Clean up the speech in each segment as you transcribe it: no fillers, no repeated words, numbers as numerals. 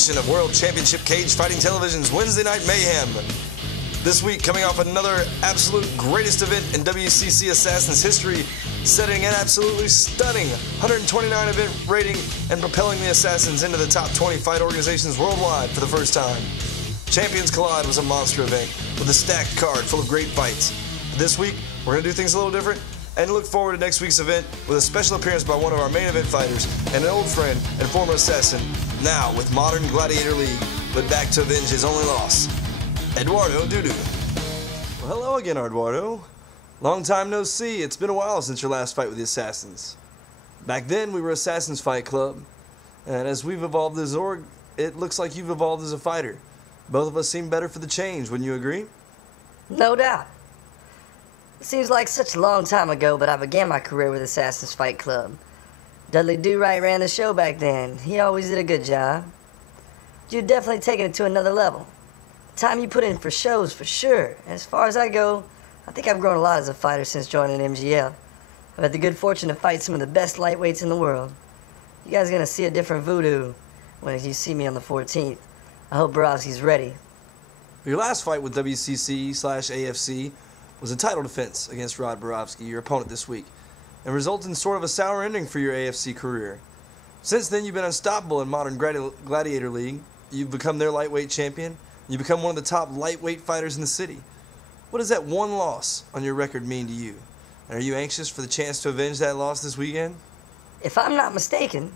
edition of World Championship Cage Fighting Television's Wednesday Night Mayhem. This week, coming off another absolute greatest event in WCC Assassins history, setting an absolutely stunning 129 event rating and propelling the Assassins into the top 20 fight organizations worldwide for the first time. Champions Collide was a monster event with a stacked card full of great fights. This week, we're going to do things a little different and look forward to next week's event with a special appearance by one of our main event fighters and an old friend and former assassin, now with Modern Gladiator League, but back to avenge his only loss, Eduardo Dudu. Well, hello again, Eduardo. Long time no see. It's been a while since your last fight with the Assassins. Back then, we were Assassins Fight Club, and as we've evolved as org, it looks like you've evolved as a fighter. Both of us seem better for the change, wouldn't you agree? No doubt. It seems like such a long time ago, but I began my career with Assassin's Fight Club. Dudley Do-Right ran the show back then. He always did a good job. You've definitely taken it to another level. The time you put in for shows, for sure. As far as I go, I think I've grown a lot as a fighter since joining MGL. I've had the good fortune to fight some of the best lightweights in the world. You guys are going to see a different voodoo when you see me on the 14th. I hope Borowski's ready. Your last fight with WCC/AFC was a title defense against Rod Borowski, your opponent this week, and resulted in sort of a sour ending for your AFC career. Since then, you've been unstoppable in Modern Gladiator League. You've become their lightweight champion. You've become one of the top lightweight fighters in the city. What does that one loss on your record mean to you? And are you anxious for the chance to avenge that loss this weekend? If I'm not mistaken,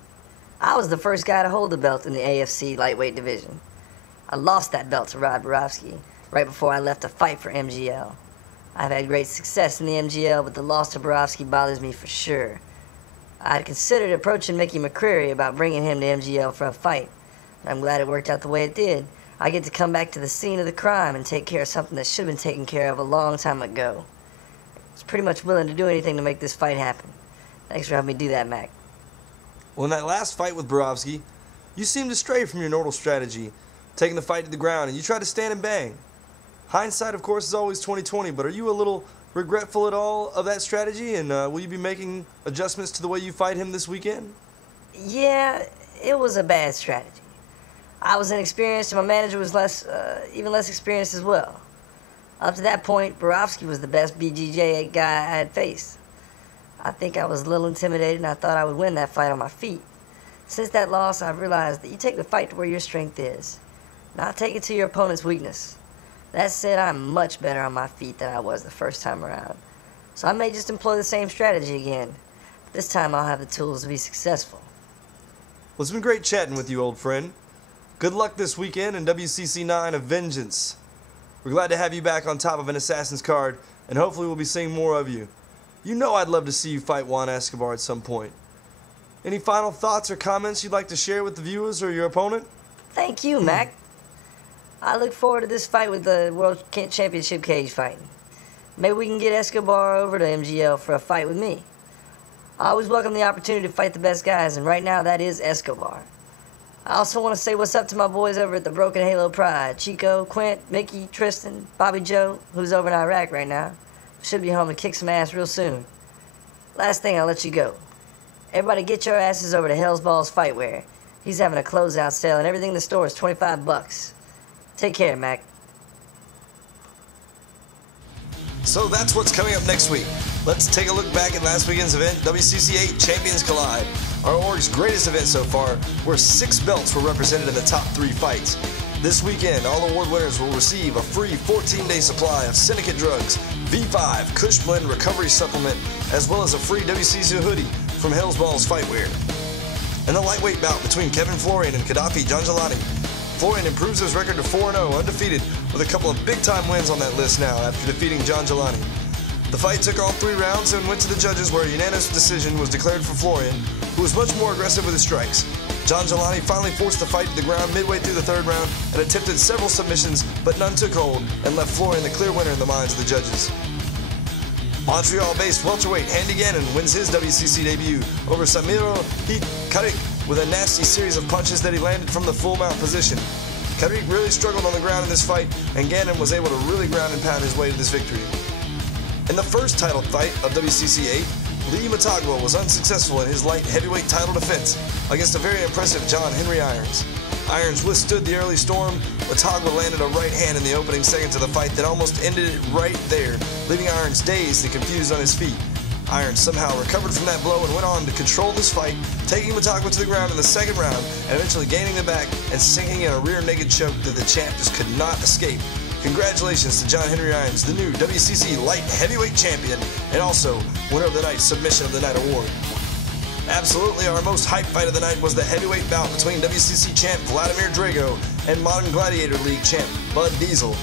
I was the first guy to hold the belt in the AFC lightweight division. I lost that belt to Rod Borowski right before I left to fight for MGL. I've had great success in the MGL, but the loss to Borowski bothers me for sure. I'd considered approaching Mickey McCreary about bringing him to MGL for a fight, but I'm glad it worked out the way it did. I get to come back to the scene of the crime and take care of something that should have been taken care of a long time ago. I was pretty much willing to do anything to make this fight happen. Thanks for helping me do that, Mac. Well, in that last fight with Borowski, you seemed to stray from your normal strategy, taking the fight to the ground, and you tried to stand and bang. Hindsight, of course, is always 20/20, but are you a little regretful at all of that strategy, and will you be making adjustments to the way you fight him this weekend? Yeah, it was a bad strategy. I was inexperienced, and my manager was even less experienced as well. Up to that point, Borowski was the best BJJ guy I had faced. I think I was a little intimidated, and I thought I would win that fight on my feet. Since that loss, I've realized that you take the fight to where your strength is, not take it to your opponent's weakness. That said, I'm much better on my feet than I was the first time around, so I may just employ the same strategy again. This time I'll have the tools to be successful. Well, it's been great chatting with you, old friend. Good luck this weekend in WCC IX Vengeance. We're glad to have you back on top of an Assassin's card, and hopefully we'll be seeing more of you. You know I'd love to see you fight Juan Escobar at some point. Any final thoughts or comments you'd like to share with the viewers or your opponent? Thank you, Mac. I look forward to this fight with the World Championship Cage fighting. Maybe we can get Escobar over to MGL for a fight with me. I always welcome the opportunity to fight the best guys, and right now that is Escobar. I also want to say what's up to my boys over at the Broken Halo Pride. Chico, Quint, Mickey, Tristan, Bobby Joe, who's over in Iraq right now. Should be home to kick some ass real soon. Last thing, I'll let you go. Everybody get your asses over to Hell's Balls Fightwear. He's having a closeout sale, and everything in the store is $25. Take care, Mac. So that's what's coming up next week. Let's take a look back at last weekend's event, WCC VIII Champions Collide. Our org's greatest event so far, where 6 belts were represented in the top 3 fights. This weekend, all award winners will receive a free 14-day supply of Syndicate Drugs, V5, Kush Blend Recovery Supplement, as well as a free WCC hoodie from Hell's Balls Fightwear. And the lightweight bout between Kevin Florian and Gaddafi Janjalani. Florian improves his record to 4-0, undefeated, with a couple of big-time wins on that list now after defeating Janjalani. The fight took all 3 rounds and went to the judges, where a unanimous decision was declared for Florian, who was much more aggressive with his strikes. Janjalani finally forced the fight to the ground midway through the 3rd round and attempted several submissions, but none took hold and left Florian the clear winner in the minds of the judges. Montreal-based welterweight Andy Gannon wins his WCC debut over Samiro Karik with a nasty series of punches that he landed from the full mount position. Karik really struggled on the ground in this fight, and Gannon was able to really ground and pound his way to this victory. In the first title fight of WCC VIII, Lee Matagwa was unsuccessful in his light heavyweight title defense against a very impressive John Henry Irons. Irons withstood the early storm. Motagua landed a right hand in the opening seconds of the fight that almost ended it right there, leaving Irons dazed and confused on his feet. Irons somehow recovered from that blow and went on to control this fight, taking Motagua to the ground in the second round and eventually gaining the back and sinking in a rear naked choke that the champ just could not escape. Congratulations to John Henry Irons, the new WCC Light Heavyweight Champion, and also winner of the night Submission of the Night award. Absolutely, our most hyped fight of the night was the heavyweight bout between WCC champ Vladimir Drago and Modern Gladiator League champ Bud Diesel.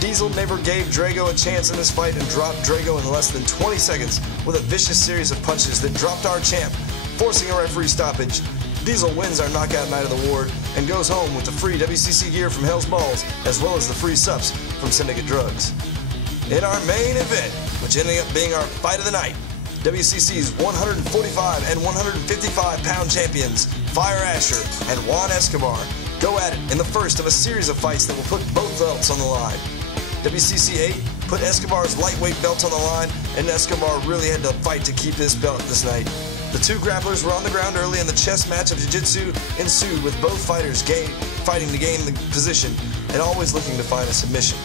Diesel never gave Drago a chance in this fight and dropped Drago in less than 20 seconds with a vicious series of punches that dropped our champ, forcing a referee stoppage. Diesel wins our Knockout Night of the award and goes home with the free WCC gear from Hell's Balls, as well as the free subs from Syndicate Drugs. In our main event, which ended up being our fight of the night, WCC's 145 and 155-pound champions, Fire Asher and Juan Escobar, go at it in the first of a series of fights that will put both belts on the line. WCC VIII put Escobar's lightweight belt on the line, and Escobar really had to fight to keep this belt this night. The two grapplers were on the ground early, and the chess match of jiu-jitsu ensued, with both fighters fighting to gain the position and always looking to find a submission.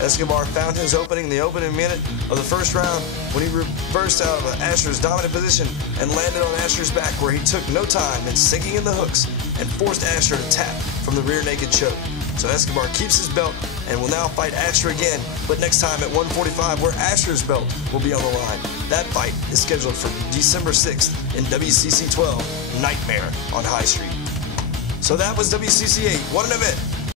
Escobar found his opening in the opening minute of the first round when he reversed out of Asher's dominant position and landed on Asher's back, where he took no time in sinking in the hooks and forced Asher to tap from the rear naked choke. So Escobar keeps his belt and will now fight Asher again, but next time at 145, where Asher's belt will be on the line. That fight is scheduled for December 6th in WCC 12 Nightmare on High Street. So that was WCC VIII. What an event!